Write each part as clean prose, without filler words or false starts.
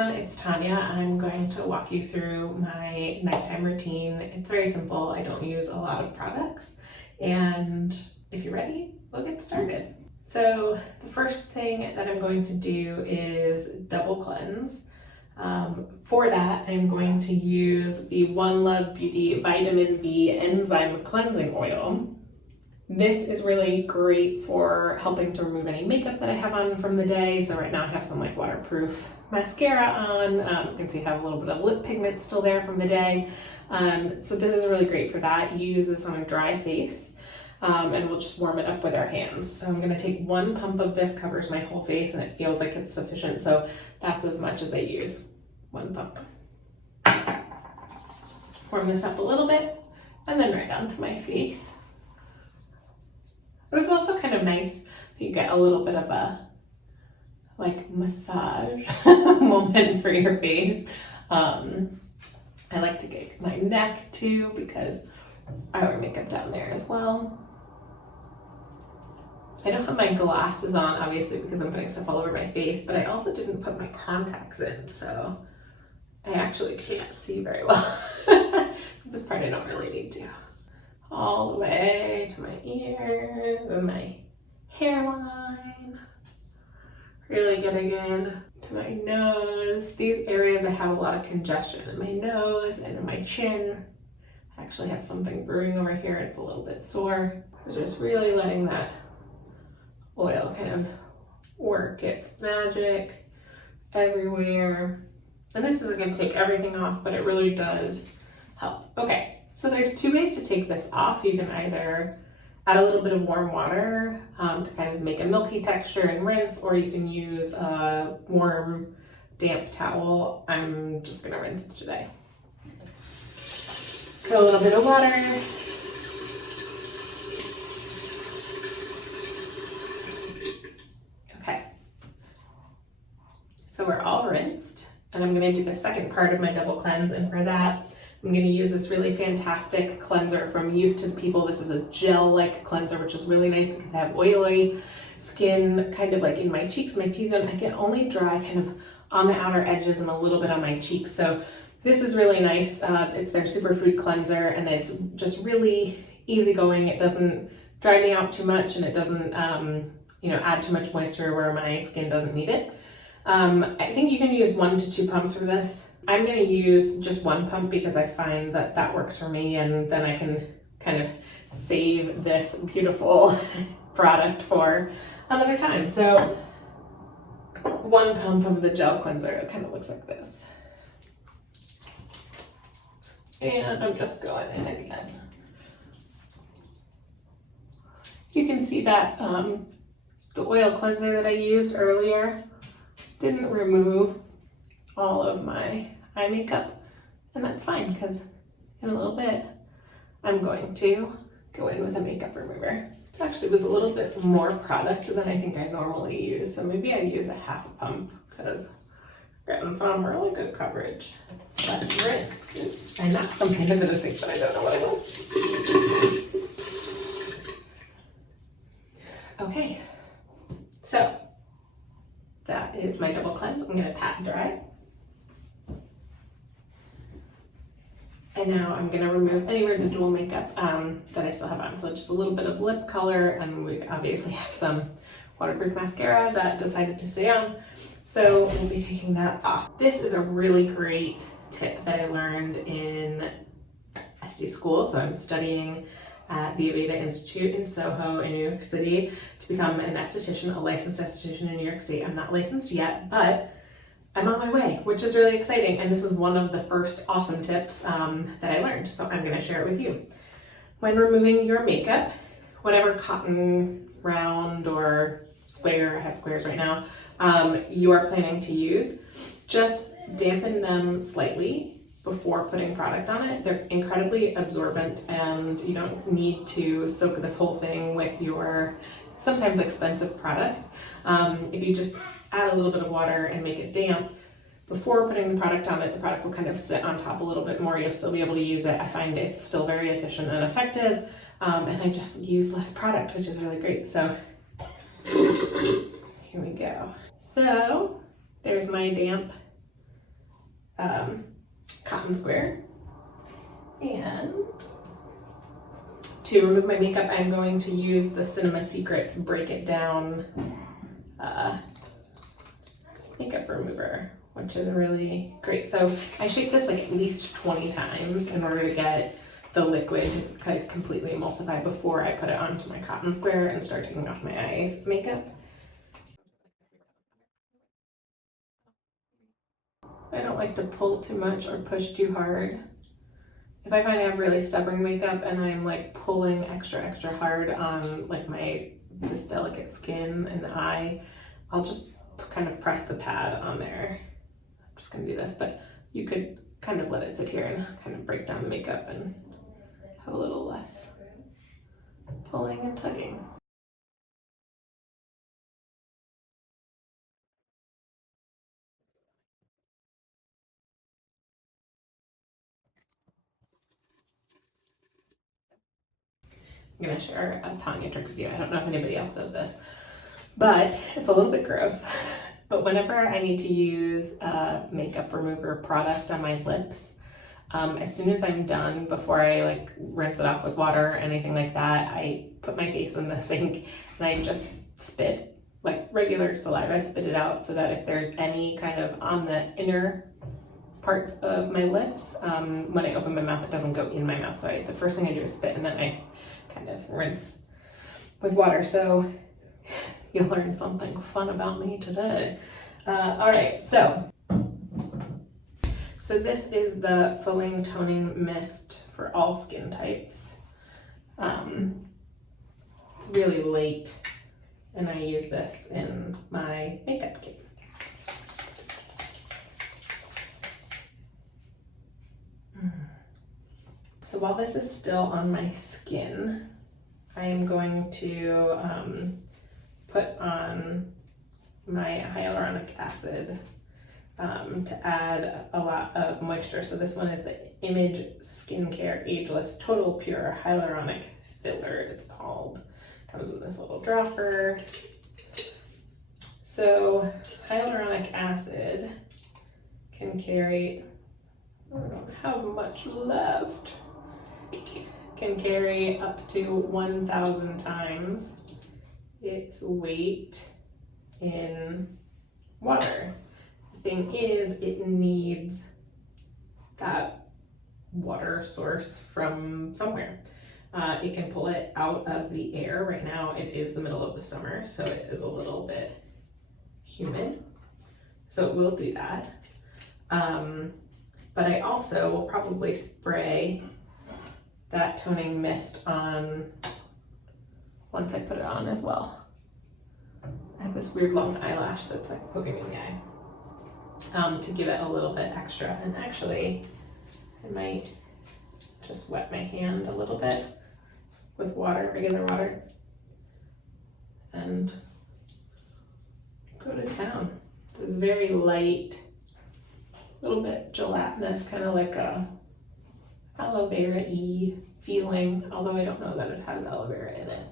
everyone, it's Tanya. I'm going to walk you through my nighttime routine. It's very simple. I don't use a lot of products. And if you're ready, we'll get started. So the first thing that I'm going to do is double cleanse. For that, I'm going to use the One Love Beauty Vitamin B Enzyme Cleansing Oil. This is really great for helping to remove any makeup that I have on from the day. So right now I have some like waterproof mascara on. You can see I have a little bit of lip pigment still there from the day. So this is really great for that. You use this on a dry face and we'll just warm it up with our hands. So I'm gonna take 1 pump of this, covers my whole face, and it feels like it's sufficient. So that's as much as I use, 1 pump. Warm this up a little bit and then right onto my face. But it's also kind of nice that you get a little bit of a like massage moment for your face. I like to get my neck too because I wear makeup down there as well. I don't have my glasses on obviously because I'm putting stuff all over my face, but I also didn't put my contacts in, so I actually can't see very well. This part I don't really need to. All the way to my ears and my hairline. Really getting in to my nose. These areas I have a lot of congestion in my nose and in my chin. I actually have something brewing over here. It's a little bit sore. So just really letting that oil kind of work its magic everywhere. And this isn't going to take everything off, but it really does help. Okay. So there's 2 ways to take this off. You can either add a little bit of warm water to kind of make a milky texture and rinse, or you can use a warm, damp towel. I'm just gonna rinse today. So a little bit of water. Okay. So we're all rinsed, and I'm gonna do the second part of my double cleanse, and for that, I'm going to use this really fantastic cleanser from Youth to People. This is a gel-like cleanser, which is really nice because I have oily skin kind of like in my cheeks, my T-zone. I get only dry kind of on the outer edges and a little bit on my cheeks. So this is really nice. It's their Superfood cleanser and it's just really easygoing. It doesn't dry me out too much and it doesn't add too much moisture where my skin doesn't need it. I think you can use 1 to 2 pumps for this. I'm going to use just 1 pump because I find that that works for me, and then I can kind of save this beautiful product for another time. So 1 pump of the gel cleanser, it kind of looks like this. And I'm just going in again. You can see that the oil cleanser that I used earlier didn't remove all of my eye makeup, and that's fine because in a little bit I'm going to go in with a makeup remover. This actually was a little bit more product than I think I normally use, so maybe I use a half a pump because I'm getting some really good coverage. Let's rinse. Oops, I knocked something into the sink, but I don't know what it was. Okay, so that is my double cleanse. I'm going to pat dry. And now I'm going to remove any residual makeup that I still have on. So just a little bit of lip color, and we obviously have some waterproof mascara that decided to stay on. So we'll be taking that off. This is a really great tip that I learned in SD school. So I'm studying at the Aveda Institute in Soho in New York City to become an esthetician, a licensed esthetician in New York State. I'm not licensed yet, but I'm on my way, which is really exciting. And this is one of the first awesome tips that I learned. So I'm going to share it with you. When removing your makeup, whatever cotton, round, or square, I have squares right now, you are planning to use, just dampen them slightly before putting product on it. They're incredibly absorbent and you don't need to soak this whole thing with your sometimes expensive product. If you just add a little bit of water and make it damp, before putting the product on it, the product will kind of sit on top a little bit more. You'll still be able to use it. I find it's still very efficient and effective, and I just use less product, which is really great. So here we go. So there's my damp cotton square. And to remove my makeup, I'm going to use the Cinema Secrets Break It Down makeup remover, which is really great. So I shake this like at least 20 times in order to get the liquid to completely emulsify before I put it onto my cotton square and start taking off my eyes makeup. I don't like to pull too much or push too hard. If I find I have really stubborn makeup and I'm like pulling extra hard on like this delicate skin and the eye, I'll just kind of press the pad on there. I'm just gonna do this, but you could kind of let it sit here and kind of break down the makeup and have a little less pulling and tugging. I'm gonna share a Tanya trick with you. I don't know if anybody else does this, but it's a little bit gross. But whenever I need to use a makeup remover product on my lips, as soon as I'm done, before I like rinse it off with water or anything like that, I put my face in the sink and I just spit, like regular saliva, I spit it out so that if there's any kind of on the inner parts of my lips, when I open my mouth, it doesn't go in my mouth. So the first thing I do is spit and then I kind of rinse with water. So you'll learn something fun about me today. All right, so this is the Filling Toning Mist for all skin types. It's really light, and I use this in my makeup kit. So while this is still on my skin, I am going to put on my hyaluronic acid to add a lot of moisture. So this one is the Image Skincare Ageless Total Pure Hyaluronic Filler, it's called. Comes in this little dropper. So hyaluronic acid can carry, I don't have much left, can carry up to 1,000 times its weight in water. The thing is, it needs that water source from somewhere. It can pull it out of the air. Right now it is the middle of the summer, so it is a little bit humid, so it will do that. But I also will probably spray that toning mist on once I put it on as well. I have this weird long eyelash that's like poking me in the eye, to give it a little bit extra. And actually, I might just wet my hand a little bit with water, regular water, and go to town. This is very light, a little bit gelatinous, kind of like a aloe vera-y feeling, although I don't know that it has aloe vera in it.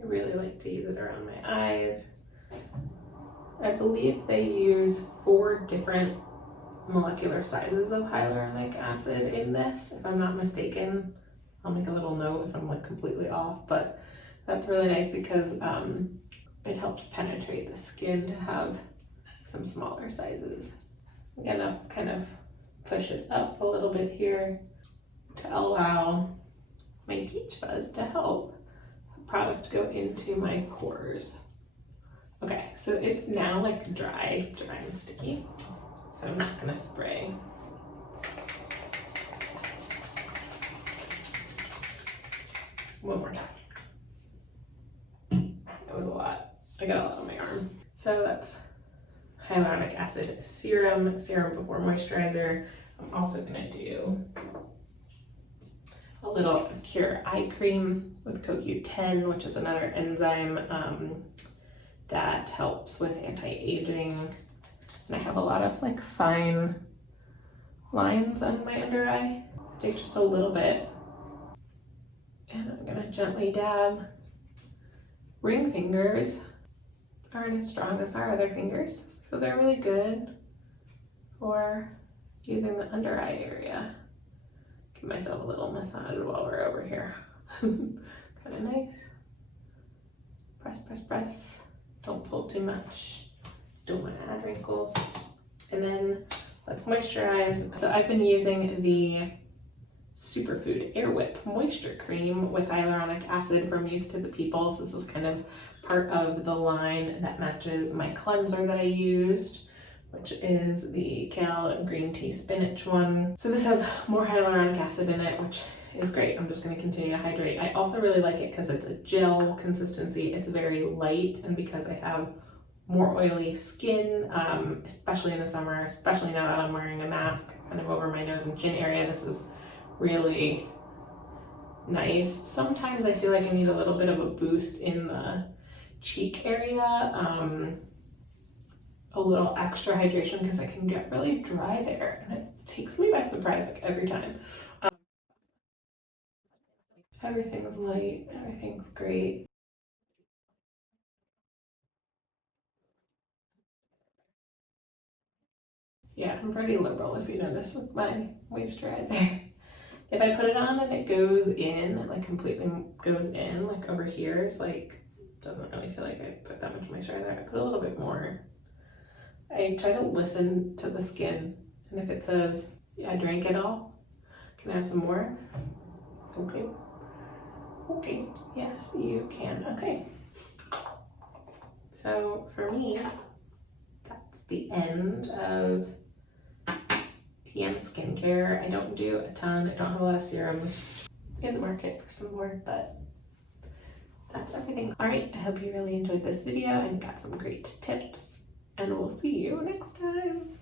I really like to use it around my eyes. I believe they use 4 different molecular sizes of hyaluronic acid in this, if I'm not mistaken. I'll make a little note if I'm like completely off, but that's really nice because it helps penetrate the skin to have some smaller sizes. I'm gonna kind of push it up a little bit here to allow my peach fuzz to help the product go into my pores. Okay, so it's now like dry and sticky. So I'm just gonna spray. One more time. That was a lot. I got a lot on my arm. So that's hyaluronic acid serum before moisturizer. I'm also gonna do a little Cure eye cream with CoQ10, which is another enzyme that helps with anti-aging. And I have a lot of like fine lines on my under eye. Take just a little bit and I'm gonna gently dab. Ring fingers aren't as strong as our other fingers, so they're really good for using the under eye area. Give myself a little massage while we're over here. Kind of nice. Press, press, press. Don't pull too much. Don't want to add wrinkles. And then let's moisturize. So I've been using the Superfood Air Whip Moisture Cream with hyaluronic acid from Youth to the People. So this is kind of part of the line that matches my cleanser that I used, which is the kale and green tea spinach one. So this has more hyaluronic acid in it, which is great. I'm just going to continue to hydrate. I also really like it because it's a gel consistency. It's very light, and because I have more oily skin, especially in the summer, especially now that I'm wearing a mask kind of over my nose and chin area, this is really nice. Sometimes I feel like I need a little bit of a boost in the cheek area, a little extra hydration because I can get really dry there, and it takes me by surprise like every time. Everything's light, everything's great. Yeah, I'm pretty liberal if you notice with my moisturizer. If I put it on and it goes in, it like completely goes in, like over here, it's like, doesn't really feel like I put that much moisturizer. I put a little bit more. I try to listen to the skin, and if it says, yeah, drink it all, can I have some more? Okay. Okay, yes, you can. Okay. So for me, that's the end of PM skincare. I don't do a ton. I don't have a lot of serums in the market for some more, but that's everything. All right, I hope you really enjoyed this video and got some great tips, and we'll see you next time.